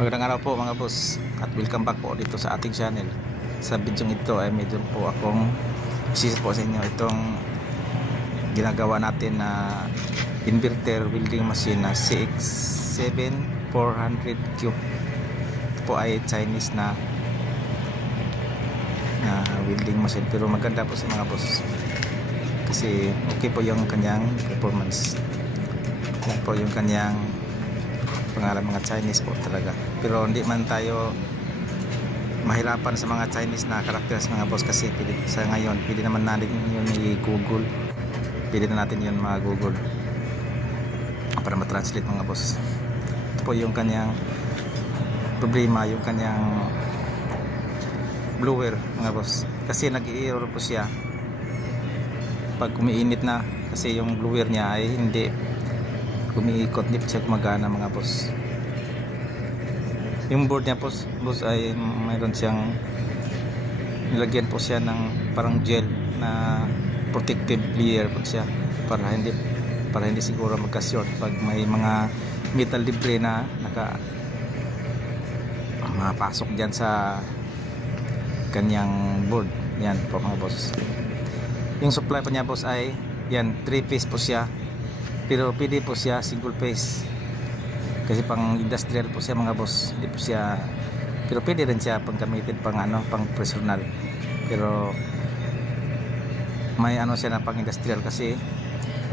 Magandang araw po mga boss at welcome back po dito sa ating channel. Sa video ito ay medyo po akong isis po sa inyo itong ginagawa natin na inverter welding machine na CX7400 Cube. Ito po ay Chinese na welding machine, pero maganda po sa mga boss kasi okay po yung kanyang performance. Yan po yung kanyang pangalan, mga Chinese po talaga, pero hindi man tayo mahirapan sa mga Chinese na characters mga boss kasi sa ngayon pwede naman natin yun i-google, pwede na natin yun mag-google para matranslate mga boss. Ito po yung kanyang problema, yung kanyang blower mga boss, kasi nag-i-error po siya pag umiinit na, kasi yung blower niya ay hindi umiikot, hindi siya gumagana mga boss. Yung board niya boss ay mayroon siyang nilagyan po siya ng parang gel na protective layer po siya para hindi siguro magka-short pag may mga metal debris na mapasok dyan sa kanyang board. Yan po mga boss. Yung supply pa niya boss ay yan, 3-phase po siya, pero pwede po siya single phase kasi pang industrial po siya mga boss, hindi po siya, pero pwede rin siya pang gamitin pang pang personal, pero may siya na pang industrial kasi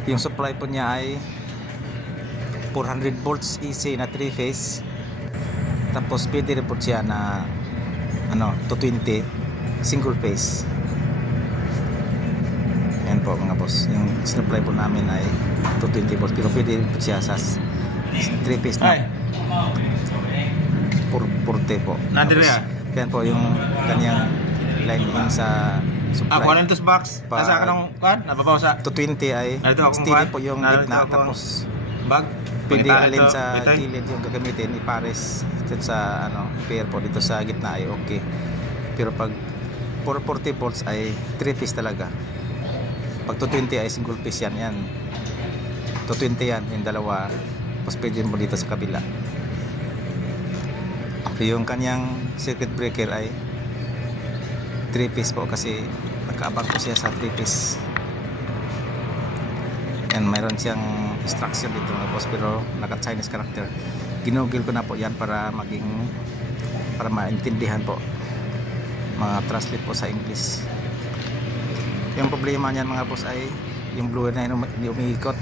yung supply po niya ay 400 volts AC na 3 phase, tapos pwede rin po siya na 220 single phase. Yan po mga boss, yung supply po namin ay 220 volts, pero pwede po siya sa 3 phase na 440 po. Yan po yung kanyang line in sa supply. Ako nito box. Nasa ka ng kan? Nababaw sa 220 ay steady po yung gitna, tapos bag pwede alin sa gilid yung gagamitin, ipares sa pair po dito sa gitna ay okay, pero pag 440 volts ay 3 phase talaga. Pag 220 ay single phase yan 220 yan, yung dalawa, tapos pwede mo dito sa kabila. Yung kanyang circuit breaker ay 3 phase po kasi nakaabang po siya sa 3 phase. Yan, mayroon siyang instruction dito mga boss, pero naka Chinese character. Ginugil ko na po yan para maintindihan po, mga translate po sa English. Yung problema niyan mga boss ay yung blower na hindi umiikot,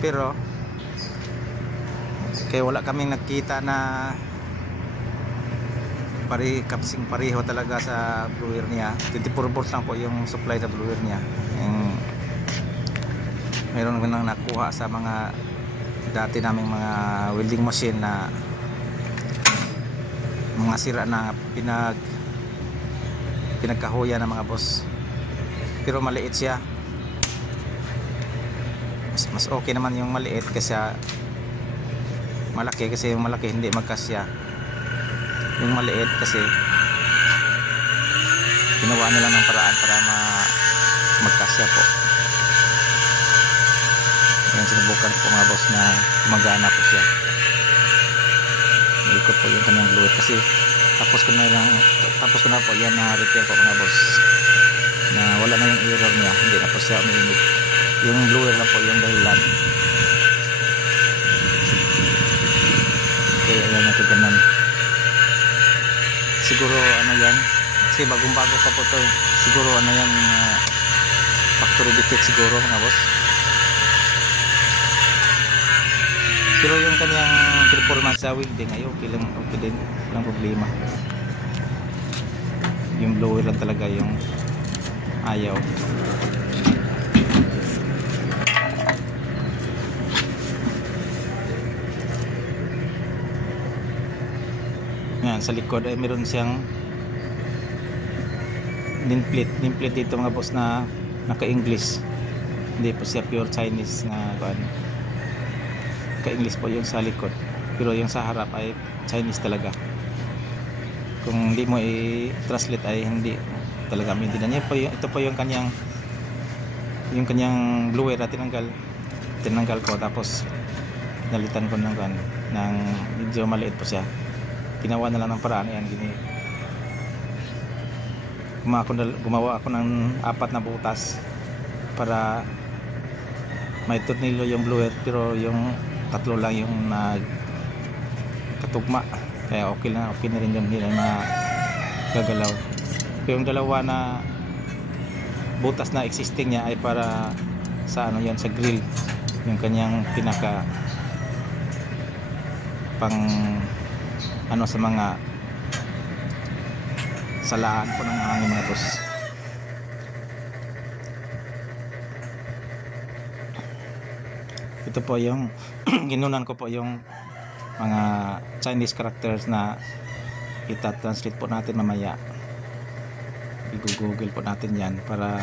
pero kaya wala kaming nakita na kapsing pareho talaga sa blower niya. 24 volts lang po yung supply sa blower niya. Mayroon nang nakuha sa mga dati naming mga welding machine na mga sira na pinagkahuya ng mga boss, pero maliit siya. Mas okay naman yung maliit kasi malaki, kasi yung malaki hindi magkasya. Yung maliit kasi ginawa nila ng paraan para magkasya po. Yan, sinubukan po mga boss na gumagana po siya. Ikot po yung kanyang fluid kasi tapos ko na po yan na repair po mga boss, na wala na yung error niya, hindi na po siya umiinit. Yung blower na po yung dahilan, kaya yan natin ganun. Siguro yan kasi bagong bago pa po to, siguro yan factory defect siguro mga boss, pero yung kanyang performance sa welding ay okay din, walang problema. Yung blower lang talaga yung ayaw. Yan, sa likod ay meron siyang nameplate dito mga boss na naka-English, hindi po siya pure Chinese na ka-English po yung sa likod, pero yung sa harap ay Chinese talaga. Kung hindi mo i-translate ay hindi talaga maintindihan niya po. Ito po yung kanyang blower na tinanggal ko, tapos nalitan ko ng medyo maliit po siya. ginawa na lang ng paraan. Ayan, gumawa ako ng 4 na butas para may tornilyo yung blower, pero yung 3 lang yung katugma, kaya okay na rin yung hindi na gagalaw. Yung 2 na butas na existing niya ay para sa ano yan, sa grill, yung kanyang pinaka pang ano sa mga salaan po ng hangin mga boss. Ito po yung ginunan ko po yung mga Chinese characters na ita-translate po natin mamaya. I-google po natin yan para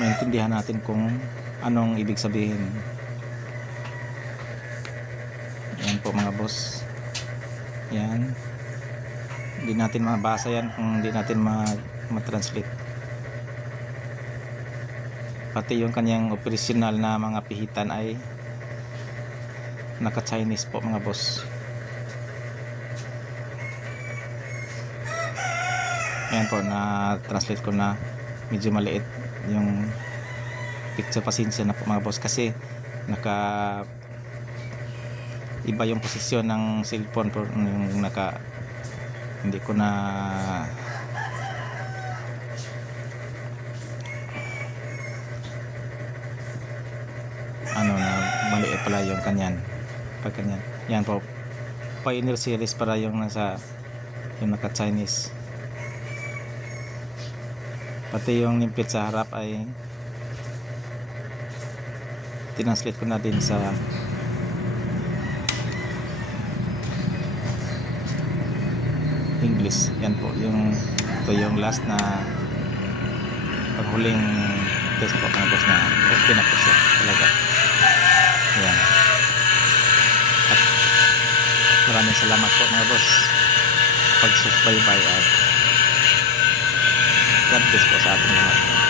maintindihan natin kung anong ibig sabihin. Yan po mga boss. Yan. Hindi natin mabasa yan kung hindi natin ma-translate. Pati yung kanyang operational na mga pihitan ay naka-Chinese po mga boss. Ayan po, na-translate ko na medyo maliit yung picture. Pasensya na po mga boss kasi iba yung posisyon ng cellphone po, yung hindi ko na maliit pala yung kanyan. Yan po, Pioneer series para yung naka-Chinese. Pati yung limpit sa harap ay tinranslate ko na din sa English. Yan po ito yung last na paghuling test po mga boss na okay na po siya talaga. Yan. At maraming salamat po mga boss pag-subscribe at God bless po sa ating lahat.